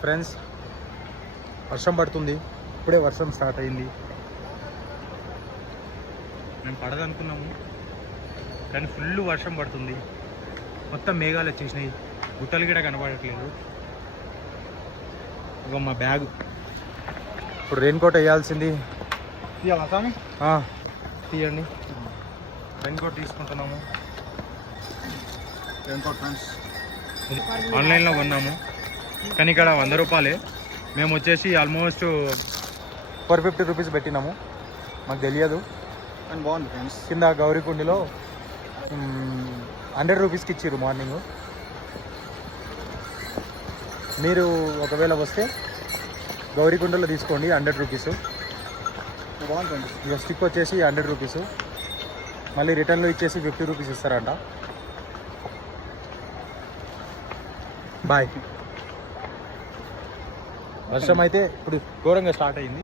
Friends వర్షం పడుతుంది, ఇప్పుడే వర్షం స్టార్ట్ అయింది. మేము పడదనుకున్నాము కానీ ఫుల్ వర్షం పడుతుంది. మొత్తం మేఘాలు వచ్చేసినాయి, గుట్టలు కూడా కనబడట్లేదు. ఇక మా బ్యాగ్ ఇప్పుడు రెయిన్ కోట్ వేయాల్సింది. తీయండి, రెయిన్ కోట్ తీసుకుంటున్నాము. రెయిన్ కోట్ ఫ్రెండ్స్ ఆన్లైన్లో కొన్నాము కానీ ఇక్కడ 100 రూపాయలే. మేము వచ్చేసి ఆల్మోస్ట్ 450 రూపీస్ పెట్టినాము. మాకు తెలియదు అండ్ బాగుంది ఫ్రెండ్స్. కింద గౌరీకుండిలో 100 రూపీస్కి ఇచ్చిర్రు మార్నింగ్. మీరు ఒకవేళ వస్తే గౌరీకుండలో తీసుకోండి 100 రూపీస్. బాగుంటుంది. ఇక స్టిక్ వచ్చేసి 100 రూపీస్, మళ్ళీ రిటర్న్లో ఇచ్చేసి 50 రూపీస్ ఇస్తారంట. బాయ్. వర్షం అయితే ఇప్పుడు ఘోరంగా స్టార్ట్ అయింది.